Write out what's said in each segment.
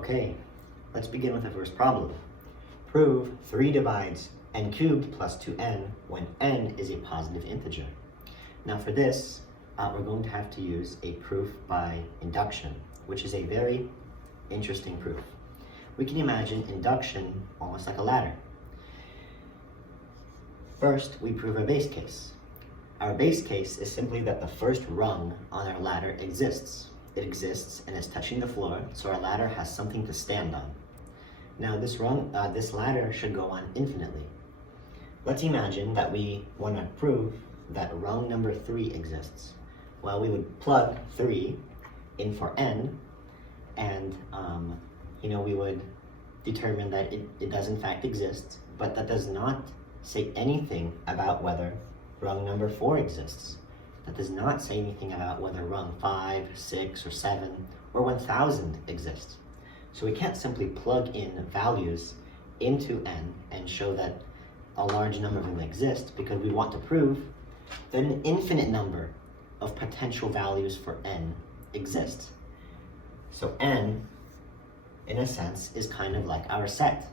Okay, let's begin with the first problem. Prove 3 divides n cubed plus 2n when n is a positive integer. Now for this, we're going to have to use a proof by induction, which is a very interesting proof. We can imagine induction almost like a ladder. First, we prove our base case. Our base case is simply that the first rung on our ladder exists. It exists and is touching the floor, so our ladder has something to stand on. Now this ladder should go on infinitely. Let's imagine that we want to prove that rung number 3 exists. Well, we would plug 3 in for n, and we would determine that it does in fact exist, but that does not say anything about whether rung number 4 exists. That does not say anything about whether rung 5, 6, or 7, or 1000 exists. So we can't simply plug in values into n and show that a large number of them exist, because we want to prove that an infinite number of potential values for n exist. So n, in a sense, is kind of like our set,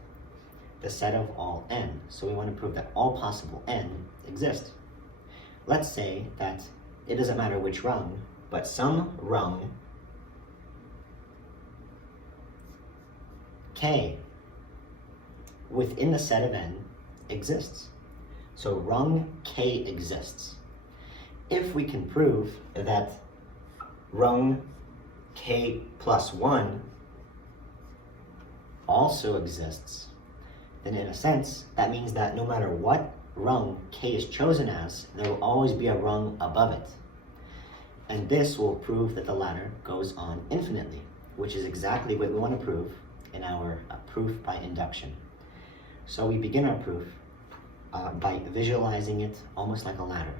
the set of all n. So we want to prove that all possible n exist. Let's say that it doesn't matter which rung, but some rung k within the set of n exists. So rung k exists. If we can prove that rung k plus 1 also exists, then in a sense, that means that no matter what rung k is chosen as, there will always be a rung above it. And this will prove that the ladder goes on infinitely, which is exactly what we want to prove in our proof by induction. So we begin our proof by visualizing it almost like a ladder.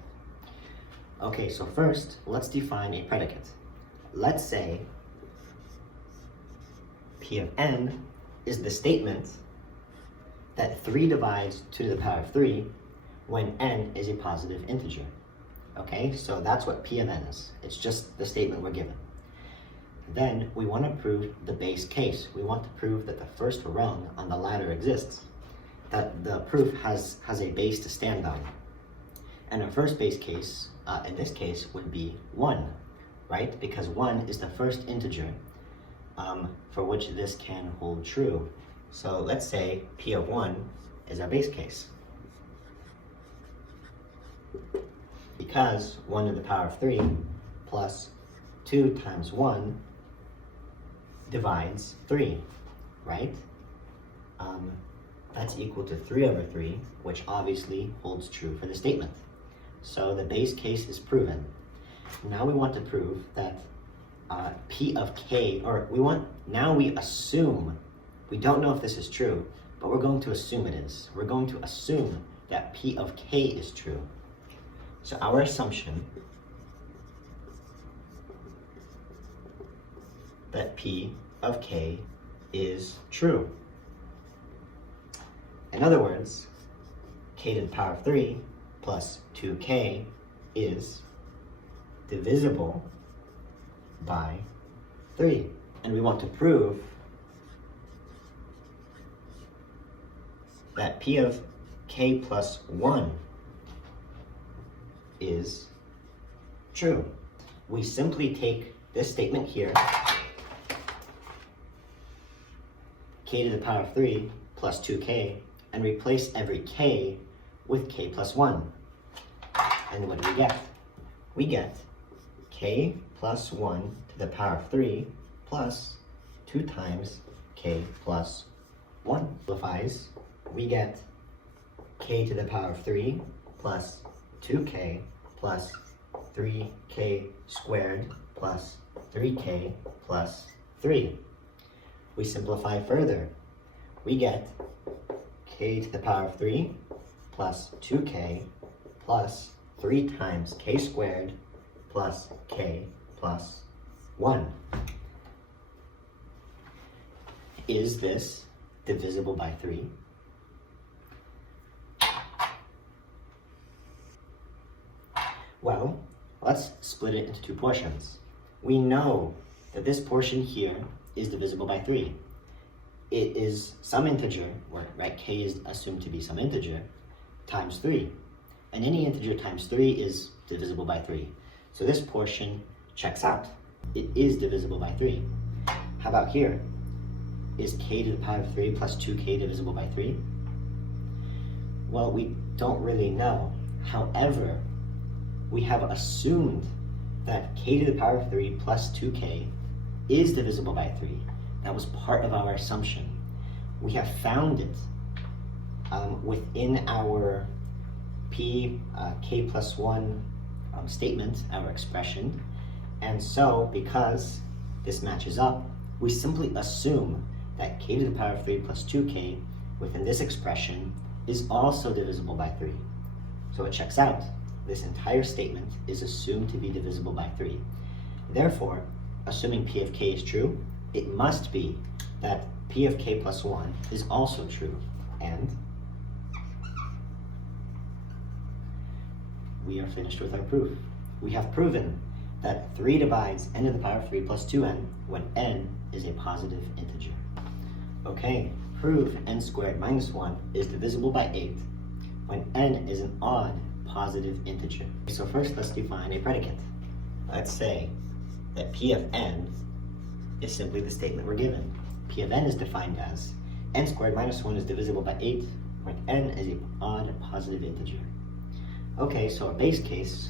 Okay, so first, let's define a predicate. Let's say P of n is the statement that 3 divides 2 to the power of 3 when n is a positive integer. Okay, so that's what P of n is. It's just the statement we're given. Then we want to prove the base case. We want to prove that the first rung on the ladder exists, that the proof has a base to stand on. And our first base case, in this case, would be 1, right? Because 1 is the first integer for which this can hold true. So let's say P of 1 is our base case. Because 1 to the power of 3 plus 2 times 1 divides 3, right? That's equal to 3 over 3, which obviously holds true for the statement. So the base case is proven. Now we want to prove that P of k, now we assume, we don't know if this is true, but we're going to assume it is. We're going to assume that P of k is true. So our assumption that P of k is true. In other words, k to the power of 3 plus 2k is divisible by 3. And we want to prove that P of k plus 1 is true. We simply take this statement here, k to the power of 3 plus 2k, and replace every k with k plus 1. And what do we get? We get k plus 1 to the power of 3 plus 2 times k plus 1. Simplifies, we get k to the power of 3 plus 2k plus 3k squared plus 3k plus 3. We simplify further. We get k to the power of 3 plus 2k plus 3 times k squared plus k plus 1. Is this divisible by 3? Well, let's split it into 2 portions. We know that this portion here is divisible by 3. it is some integer, right, k is assumed to be some integer, times 3. And any integer times 3 is divisible by 3. So this portion checks out. It is divisible by 3. How about here? Is k to the power of 3 plus 2k divisible by 3? Well, we don't really know. However, we have assumed that k to the power of 3 plus 2k is divisible by 3. That was part of our assumption. We have found it within our k plus 1 statement, our expression. And so, because this matches up, we simply assume that k to the power of 3 plus 2k within this expression is also divisible by 3. So it checks out. This entire statement is assumed to be divisible by 3. Therefore, assuming p of k is true, it must be that p of k plus 1 is also true. And we are finished with our proof. We have proven that 3 divides n to the power of 3 plus 2n when n is a positive integer. Okay, prove n squared minus 1 is divisible by 8 when n is an odd positive integer. So first, let's define a predicate. Let's say that p of n is simply the statement we're given. P of n is defined as n squared minus 1 is divisible by 8 when n is an odd positive integer. Okay, so our base case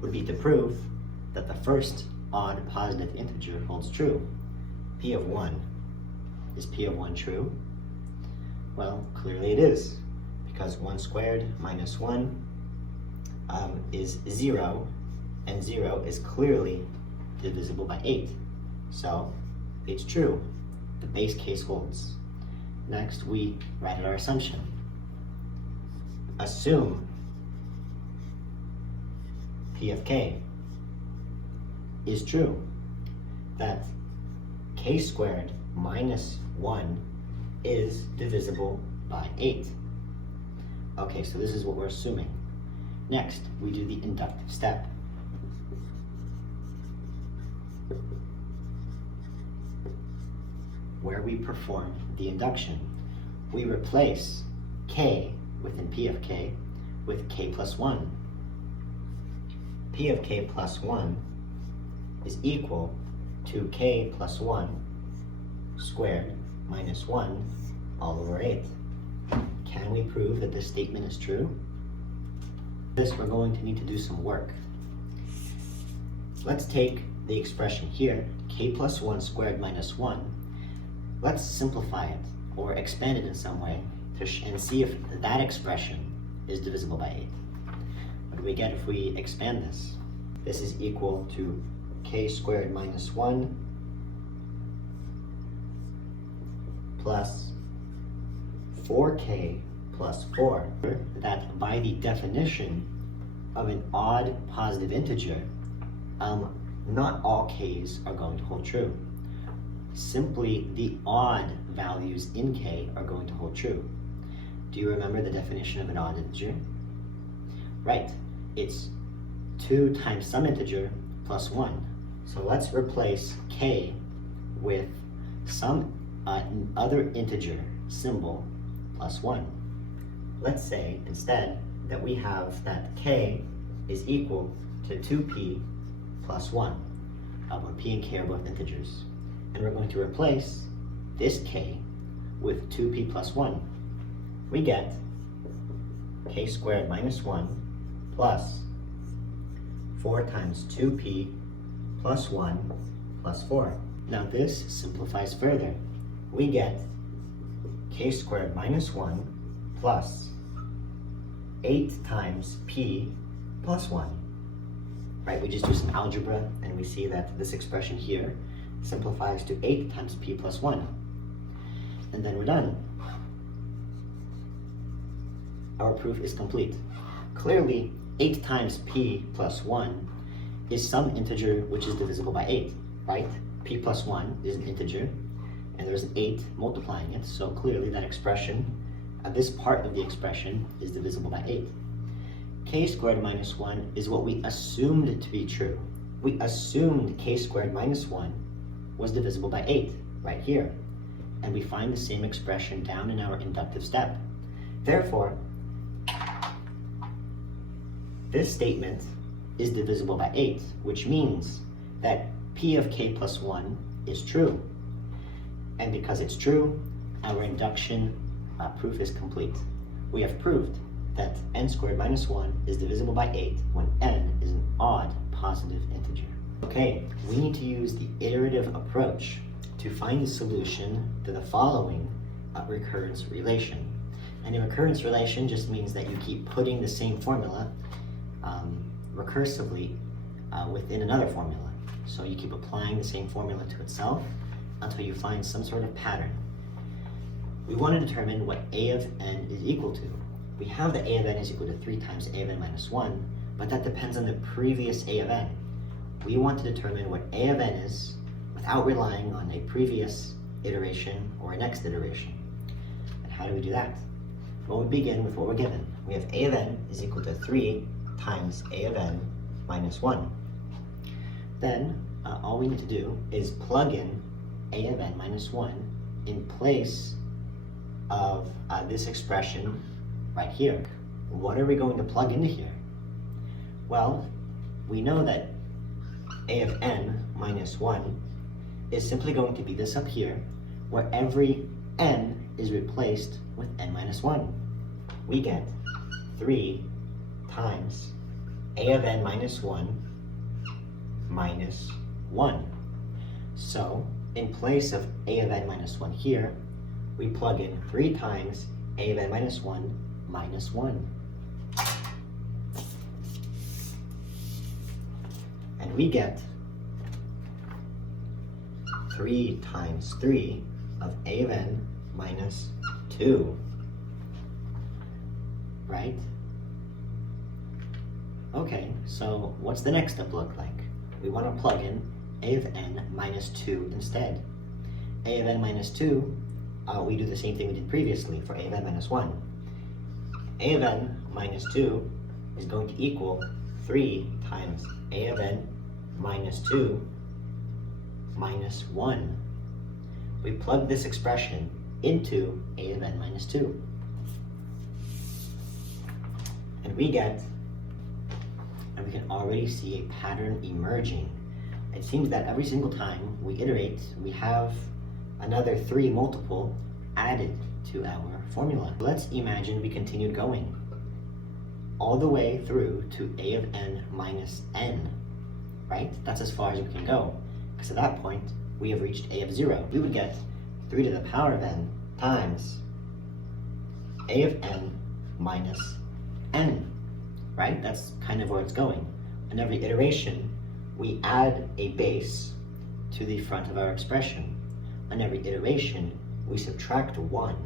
would be to prove that the first odd positive integer holds true. P of 1. Is P of 1 true? Well, clearly it is, because 1 squared minus 1 is 0, and 0 is clearly divisible by 8. So it's true. The base case holds. Next, we write out our assumption. Assume P of k is true, that k squared minus 1 is divisible by 8. Okay, so this is what we're assuming. Next, we do the inductive step. Where we perform the induction. We replace k within p of k with k plus 1. P of k plus 1 is equal to k plus 1 squared minus 1 all over 8. Can we prove that this statement is true? For this, we're going to need to do some work. Let's take the expression here, k plus 1 squared minus 1. Let's simplify it or expand it in some way and see if that expression is divisible by 8. What do we get if we expand this? This is equal to k squared minus 1 plus 4k plus 4. That by the definition of an odd positive integer, not all k's are going to hold true. Simply the odd values in k are going to hold true. Do you remember the definition of an odd integer? Right, it's 2 times some integer plus 1. So let's replace k with some other integer symbol plus 1. Let's say instead that we have that k is equal to 2p plus 1, where p and k are both integers. And we're going to replace this k with 2p plus 1. We get k squared minus 1 plus 4 times 2p plus 1 plus 4. Now this simplifies further. We get k squared minus 1 plus 8 times p plus 1. Right, we just do some algebra and we see that this expression here simplifies to 8 times p plus 1. And then we're done. Our proof is complete. Clearly, 8 times p plus 1 is some integer which is divisible by 8, right? P plus 1 is an integer, and there's an 8 multiplying it, so clearly that expression, this part of the expression, is divisible by 8. K squared minus 1 is what we assumed to be true. We assumed k squared minus 1 was divisible by 8, right here. and we find the same expression down in our inductive step. Therefore, this statement is divisible by 8, which means that P of k plus 1 is true. And because it's true, our induction proof is complete. We have proved that n squared minus 1 is divisible by 8 when n is an odd positive integer. Okay, we need to use the iterative approach to find the solution to the following recurrence relation. And a recurrence relation just means that you keep putting the same formula recursively within another formula. So you keep applying the same formula to itself until you find some sort of pattern. We want to determine what a of n is equal to. We have that a of n is equal to 3 times a of n minus 1, but that depends on the previous a of n. We want to determine what a of n is without relying on a previous iteration or a next iteration. And how do we do that? Well, we begin with what we're given. We have a of n is equal to 3 times a of n minus 1. Then all we need to do is plug in a of n minus 1 in place of this expression right here. What are we going to plug into here? Well, we know that a of n minus 1 is simply going to be this up here, where every n is replaced with n minus 1. We get 3 times a of n minus 1 minus 1. So, in place of a of n minus 1 here, we plug in 3 times a of n minus 1 minus 1. And we get 3 times 3 of a of n minus 2. Right? Okay, so what's the next step look like? We want to plug in a of n minus 2 instead. A of n minus 2, we do the same thing we did previously for a of n minus 1. A of n minus 2 is going to equal 3 times a of n minus 2 minus 1. We plug this expression into a of n minus 2. And we get, and we can already see a pattern emerging. It seems that every single time we iterate, we have another 3 multiple added to our formula. Let's imagine we continued going all the way through to a of n minus n, right? That's as far as we can go, because at that point, we have reached a of 0. We would get 3 to the power of n times a of n minus n, right? That's kind of where it's going. In every iteration, we add a base to the front of our expression. On every iteration, we subtract 1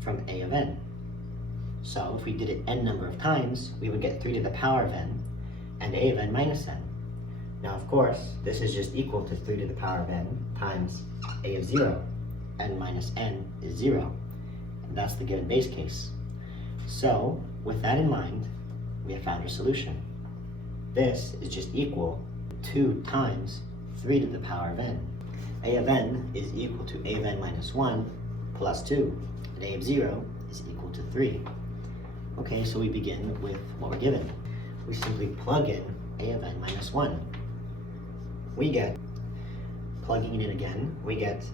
from a of n. So if we did it n number of times, we would get 3 to the power of n and a of n minus n. Now, of course, this is just equal to 3 to the power of n times a of 0. N minus n is 0. And that's the given base case. So, with that in mind, we have found our solution. This is just equal to 2 times 3 to the power of n. A of n is equal to a of n minus 1 plus 2. And a of 0 is equal to 3. Okay, so we begin with what we're given. We simply plug in a of n minus 1. We get, plugging it in again, we get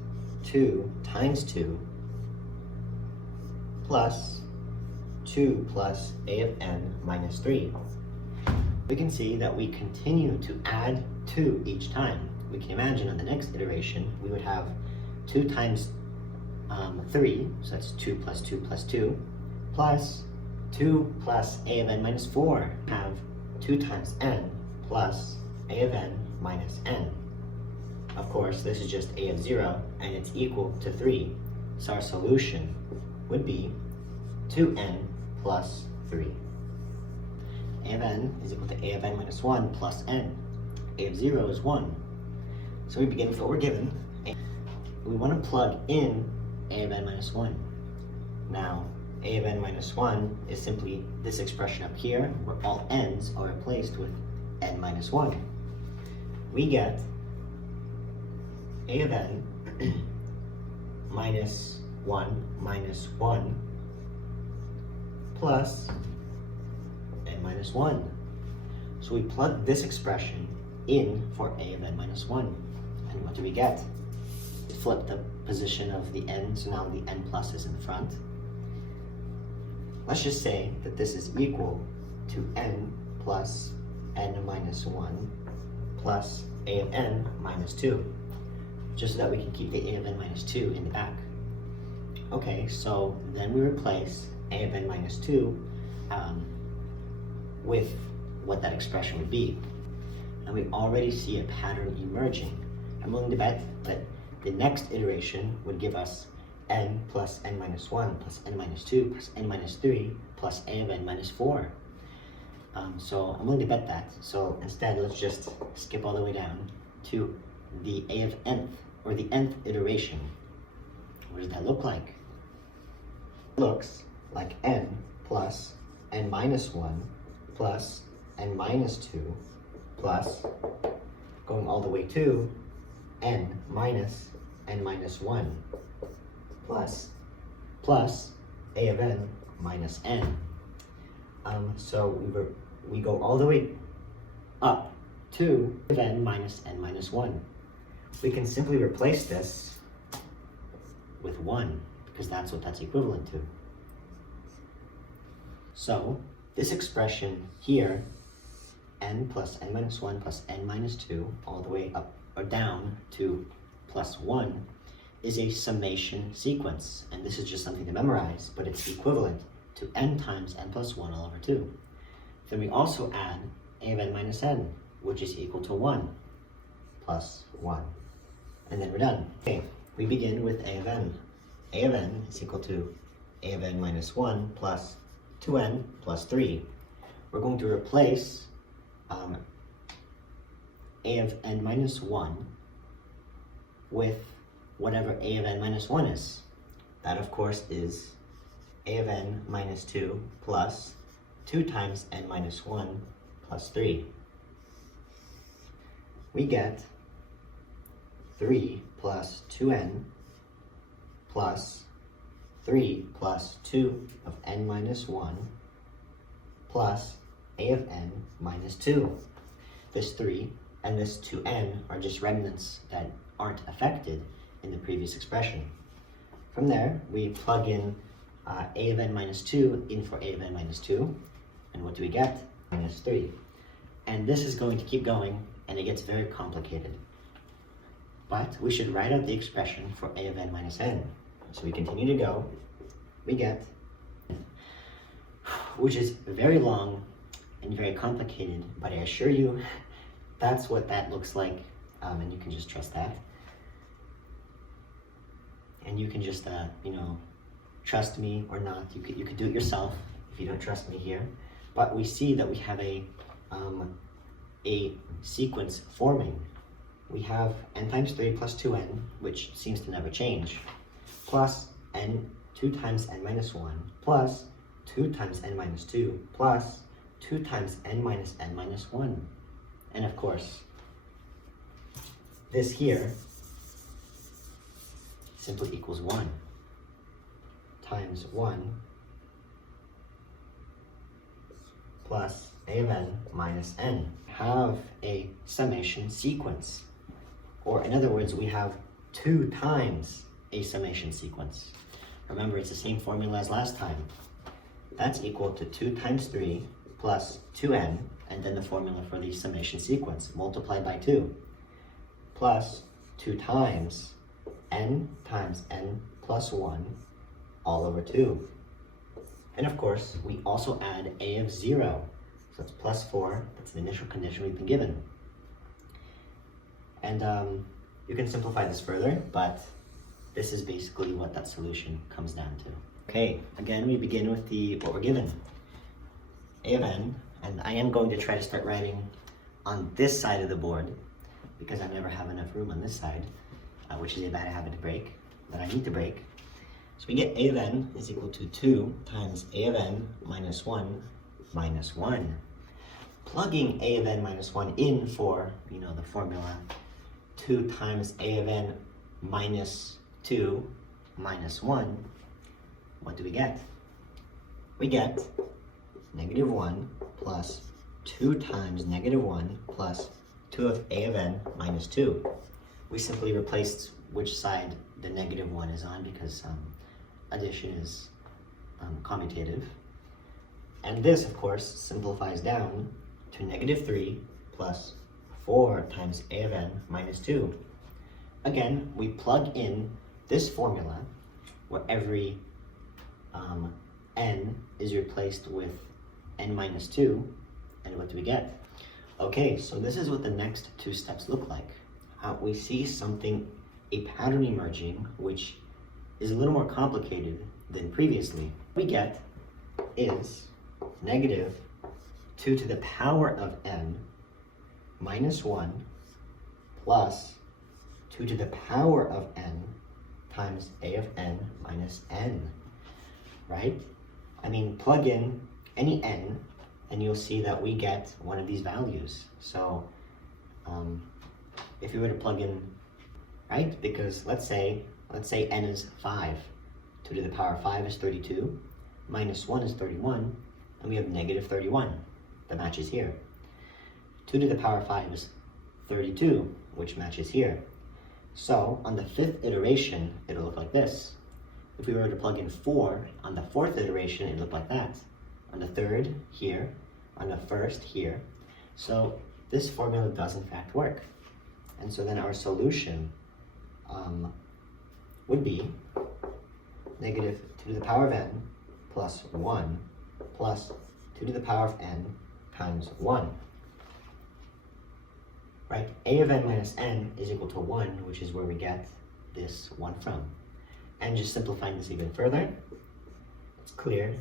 2 times 2 plus 2 plus a of n minus 3. We can see that we continue to add 2 each time. We can imagine on the next iteration, we would have 2 times 3, so that's 2 plus 2 plus 2, plus 2 plus a of n minus 4. We have 2 times n plus a of n minus n. Of course, this is just a of 0, and it's equal to 3. So our solution would be 2n plus 3. A of n is equal to a of n minus 1 plus n. A of 0 is 1. So we begin with what we're given. We want to plug in a of n minus 1. Now, a of n minus 1 is simply this expression up here, where all n's are replaced with n minus 1. We get a of n minus 1 minus 1 plus n minus 1. So we plug this expression in for a of n minus 1. And what do we get? Flip the position of the n, so now the n plus is in front. Let's just say that this is equal to n plus n minus 1 plus a of n minus 2, just so that we can keep the a of n minus 2 in the back. Okay, so then we replace a of n minus 2 with what that expression would be. And we already see a pattern emerging. I'm willing to bet that the next iteration would give us n plus n minus 1 plus n minus 2 plus n minus 3 plus a of n minus 4. So I'm willing to bet that. So instead, let's just skip all the way down to the a of nth, or the nth iteration. What does that look like? It looks like n plus n minus 1 plus n minus 2 plus, going all the way to, n minus n minus 1 plus a of n minus n. So we go all the way up to a of n minus n minus 1. We can simply replace this with 1, because that's what that's equivalent to. So this expression here, n plus n minus 1 plus n minus 2, all the way up or down to plus 1, is a summation sequence. And this is just something to memorize, but it's equivalent to n times n plus 1 all over 2. Then we also add a of n minus n, which is equal to 1 plus 1. And then we're done. Okay, we begin with a of n. A of n is equal to a of n minus 1 plus 2n plus 3. We're going to replace a of n minus 1 with whatever a of n minus 1 is. That, of course, is a of n minus 2 plus 2 times n minus 1 plus 3. We get 3 plus 2n plus 3 plus 2 of n minus 1 plus a of n minus 2. This 3 and this 2n are just remnants that aren't affected in the previous expression. From there, we plug in a of n minus 2 in for a of n minus 2, and what do we get? Minus 3. And this is going to keep going, and it gets very complicated. But we should write out the expression for a of n minus n. So we continue to go, we get, which is very long and very complicated, but I assure you, that's what that looks like, and you can just trust that. And you can just, trust me or not. You could do it yourself if you don't trust me here. But we see that we have a sequence forming. We have n times 3 plus 2n, which seems to never change, plus n 2 times n minus 1, plus 2 times n minus 2, plus 2 times n minus n minus 1. And of course, this here simply equals 1 times 1 plus a of n minus n. Have a summation sequence. Or in other words, we have 2 times a summation sequence. Remember, it's the same formula as last time. That's equal to 2 times 3 plus 2n, and then the formula for the summation sequence, multiplied by 2, plus 2 times n plus 1 all over 2. And of course, we also add a of 0. So it's plus 4, that's the initial condition we've been given. And you can simplify this further, but this is basically what that solution comes down to. Okay, again, we begin with what we're given. A of n, and I am going to try to start writing on this side of the board, because I never have enough room on this side, which is a bad habit to break, that I need to break. So we get a of n is equal to 2 times a of n minus 1 minus 1. Plugging a of n minus 1 in for, the formula, 2 times a of n minus 2 minus 1, what do we get? We get negative 1 plus 2 times negative 1 plus 2 of a of n minus 2. We simply replaced which side the negative 1 is on because addition is commutative. And this, of course, simplifies down to negative 3 plus 4 times a of n minus 2. Again, we plug in this formula where every n is replaced with n minus 2, and what do we get? Okay, so this is what the next two steps look like. We see a pattern emerging, which is a little more complicated than previously. What we get is negative 2 to the power of n minus 1 plus 2 to the power of n times a of n minus n, right? I mean, plug in any n, and you'll see that we get one of these values. So if you were to plug in, right? Because let's say n is 5. 2 to the power of 5 is 32. Minus 1 is 31. And we have negative 31. That matches here. 2 to the power of 5 is 32, which matches here. So on the 5th iteration, it'll look like this. If we were to plug in 4, on the 4th iteration, it'll look like that. On the 3rd, here. On the 1st, here. So this formula does in fact work. And so then our solution would be negative 2 to the power of n plus 1 plus 2 to the power of n times 1. Right? A of n minus n is equal to 1, which is where we get this 1 from. And just simplifying this even further, it's clear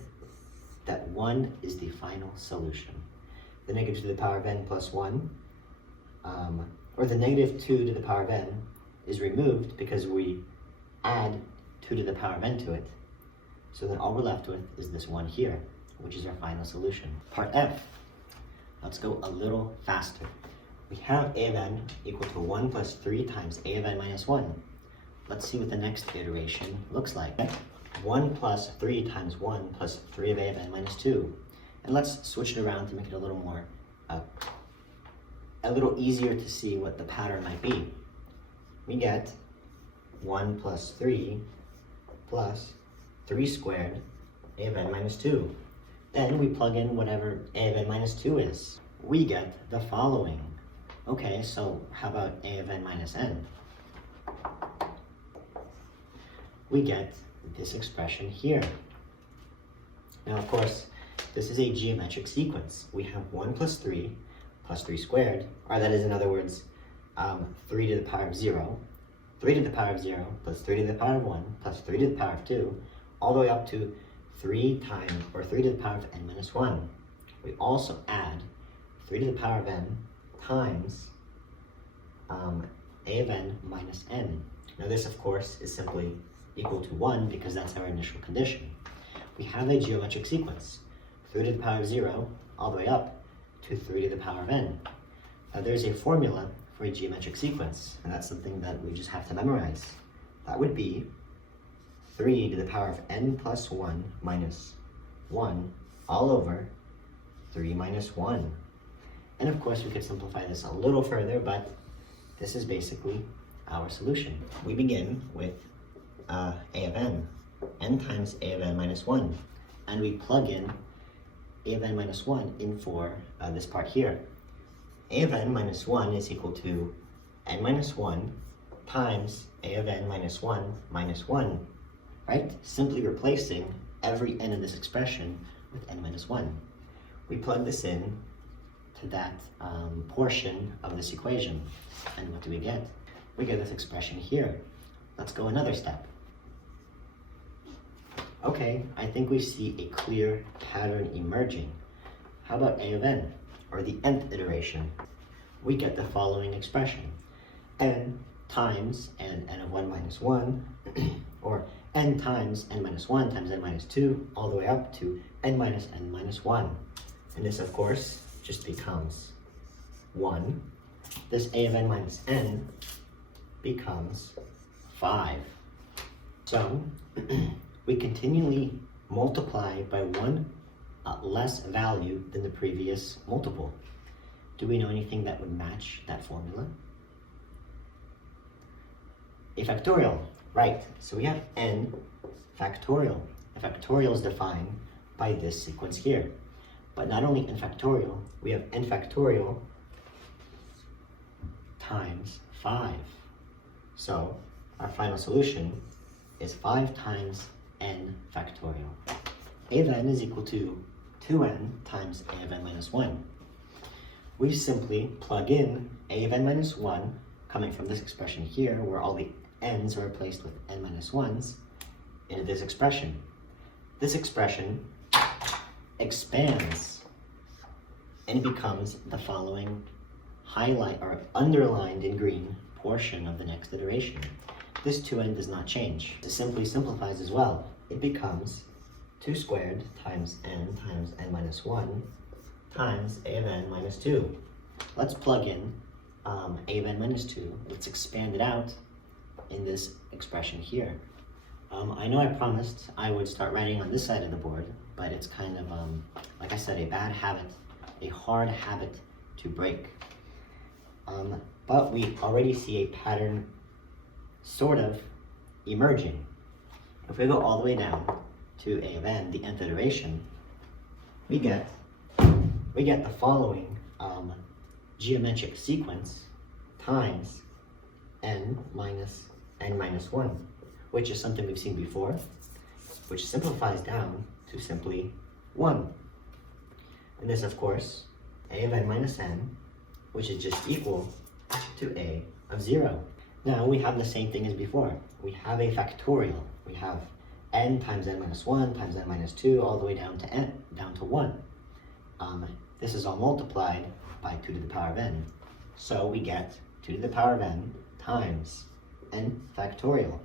that 1 is the final solution. The negative 2 to the power of n plus 1, or the negative 2 to the power of n is removed because we add 2 to the power of n to it. So then all we're left with is this 1 here, which is our final solution. Part F. Let's go a little faster. We have a of n equal to 1 plus 3 times a of n minus 1. Let's see what the next iteration looks like. 1 plus 3 times 1 plus 3 of a of n minus 2. And let's switch it around to make it a little more, a little easier to see what the pattern might be. We get 1 plus 3 plus 3 squared a of n minus 2. Then we plug in whatever a of n minus 2 is. We get the following. Okay, so how about a of n minus n? We get this expression here. Now, of course, this is a geometric sequence. We have 1 plus 3 squared, or that is, in other words, 3 to the power of 0, 3 to the power of 0 plus 3 to the power of 1 plus 3 to the power of 2, all the way up to 3 to the power of n minus 1. We also add 3 to the power of n times a of n minus n. Now this, of course, is simply equal to 1 because that's our initial condition. We have a geometric sequence, 3 to the power of 0 all the way up to 3 to the power of n. Now there's a formula for a geometric sequence, and that's something that we just have to memorize. That would be 3 to the power of n plus 1 minus 1 all over 3 minus 1. And of course we could simplify this a little further, but this is basically our solution. We begin with a of n times a of n minus 1, and we plug in a of n minus 1 in for this part here. A of n minus 1 is equal to n minus 1 times a of n minus 1 minus 1, right? Simply replacing every n in this expression with n minus 1. We plug this in to that portion of this equation, and what do we get? We get this expression here. Let's go another step. Okay, I think we see a clear pattern emerging. How about a of n, or the nth iteration? We get the following expression. N times n of 1 minus 1, or n times n minus 1 times n minus 2, all the way up to n minus 1. And this, of course, just becomes 1. This a of n minus n becomes 5. So we continually multiply by one less value than the previous multiple. Do we know anything that would match that formula? A factorial, right. So we have n factorial. A factorial is defined by this sequence here. But not only n factorial, we have n factorial times 5. So our final solution is 5 times n factorial. A of n is equal to 2n times a of n minus 1. We simply plug in a of n minus 1, coming from this expression here, where all the n's are replaced with n minus 1's, into this expression. This expression expands and becomes the following highlight or underlined in green portion of the next iteration. This 2n does not change. It simply simplifies as well. It becomes 2 squared times n minus 1 times a of n minus 2. Let's plug in a of n minus 2. Let's expand it out in this expression here. I know I promised I would start writing on this side of the board, but it's kind of, like I said, a bad habit, a hard habit to break. But we already see a pattern sort of emerging. If we go all the way down to a of n, the nth iteration, we get the following geometric sequence times n minus 1, which is something we've seen before, which simplifies down to simply 1. And this, of course, a of n minus n, which is just equal to a of 0. Now we have the same thing as before. We have a factorial. We have n times n minus 1 times n minus 2 all the way down to n, down to 1. This is all multiplied by 2 to the power of n. So we get 2 to the power of n times n factorial.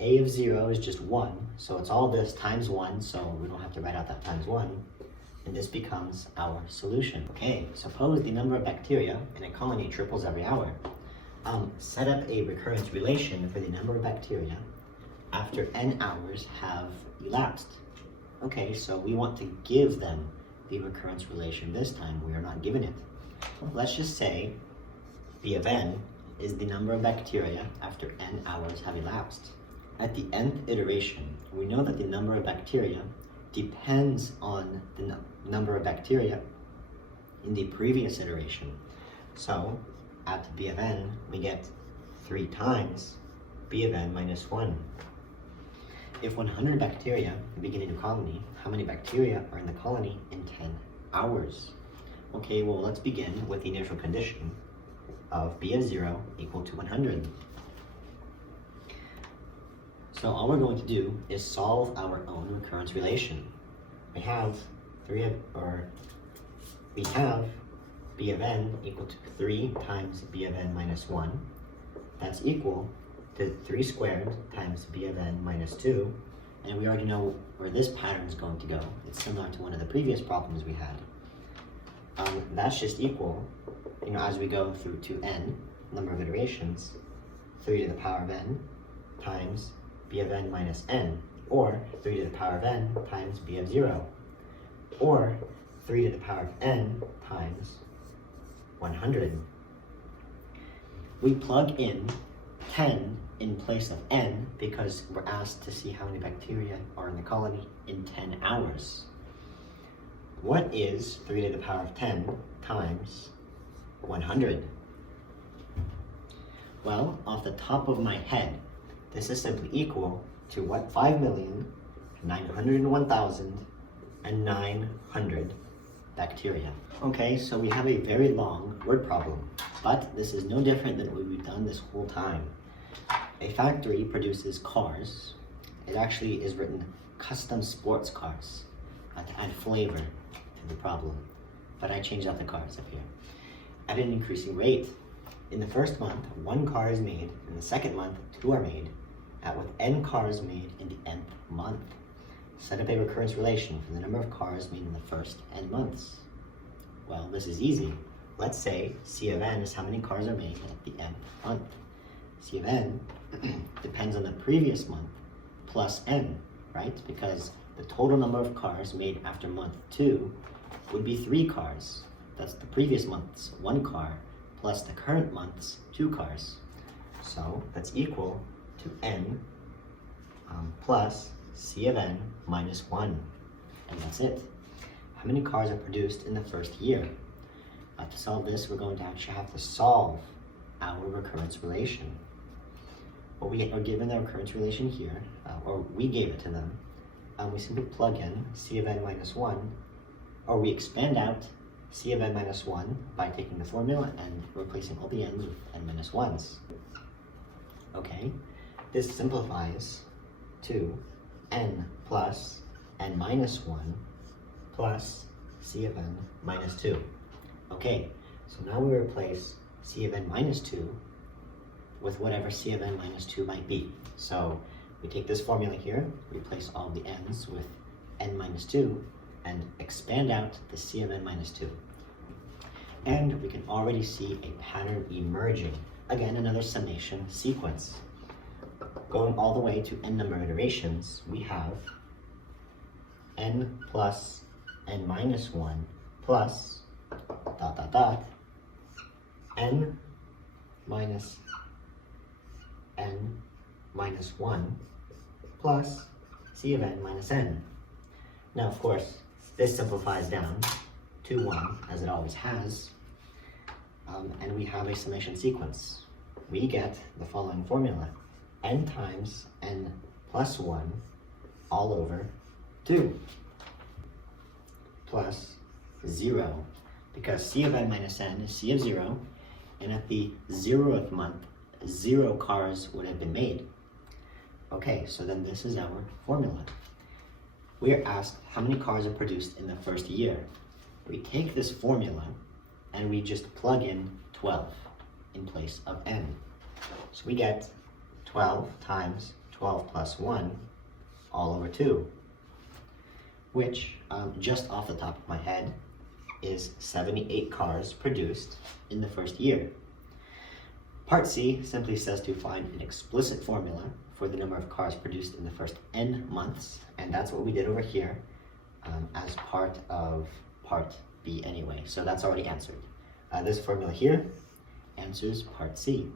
A of 0 is just 1, so it's all this times 1, so we don't have to write out that times 1, and this becomes our solution. Okay, suppose the number of bacteria in a colony triples every hour. Set up a recurrence relation for the number of bacteria after n hours have elapsed. Okay, so we want to give them the recurrence relation this time. We are not given it. Let's just say b of n is the number of bacteria after n hours have elapsed. At the nth iteration, we know that the number of bacteria depends on the number of bacteria in the previous iteration. So at b of n, we get 3 times b of n minus 1. If 100 bacteria begin a new colony, how many bacteria are in the colony in 10 hours? Okay, well, let's begin with the initial condition of b of 0 equal to 100. So all we're going to do is solve our own recurrence relation. We have b of n equal to 3 times b of n minus 1. That's equal to 3 squared times b of n minus 2. And we already know where this pattern is going to go. It's similar to one of the previous problems we had. That's just equal, as we go through to n, number of iterations, 3 to the power of n times b of n minus n, or 3 to the power of n times b of 0, or 3 to the power of n times 100. We plug in 10 in place of n because we're asked to see how many bacteria are in the colony in 10 hours. What is 3 to the power of 10 times 100? Well, off the top of my head, this is simply equal to what? 5,901,900 bacteria. Okay, so we have a very long word problem, but this is no different than what we've done this whole time. A factory produces cars. It actually is written custom sports cars to add flavor to the problem, but I changed out the cars up here. At an increasing rate. In the first month, 1 car is made. In the second month, 2 are made. With n cars made in the nth month. Set up a recurrence relation for the number of cars made in the first n months. Well, this is easy. Let's say C of n is how many cars are made at the nth month. C of n depends on the previous month plus n, right? Because the total number of cars made after month 2 would be 3 cars. That's the previous month's 1 car plus the current month's 2 cars. So that's equal to n plus C of n minus 1. And that's it. How many cars are produced in the first year? To solve this, we're going to actually have to solve our recurrence relation. Well, we are given the recurrence relation here, or we gave it to them. We simply plug in C of n minus 1, or we expand out C of n minus 1 by taking the formula and replacing all the n's with n minus 1's. Okay, this simplifies to n plus n minus 1 plus C of n minus 2. Okay, so now we replace C of n minus 2 with whatever C of n minus 2 might be. So we take this formula here, replace all the n's with n minus 2, and expand out the C of n minus 2. And we can already see a pattern emerging. Again, another summation sequence. Going all the way to n number of iterations, we have n plus n minus 1 plus dot dot dot n minus n minus 1 plus C of n minus n. Now, of course, this simplifies down to 1, as it always has, and we have a summation sequence. We get the following formula: n times n plus 1 all over 2 plus 0, because C of n minus n is C of 0, and at the 0th month, 0 cars would have been made. Okay, so then this is our formula. We are asked how many cars are produced in the first year. We take this formula and we just plug in 12 in place of n. So we get 12 times 12 plus 1 all over 2, which just off the top of my head is 78 cars produced in the first year. Part C simply says to find an explicit formula for the number of cars produced in the first n months, and that's what we did over here as part of part B anyway, so that's already answered. This formula here answers part C.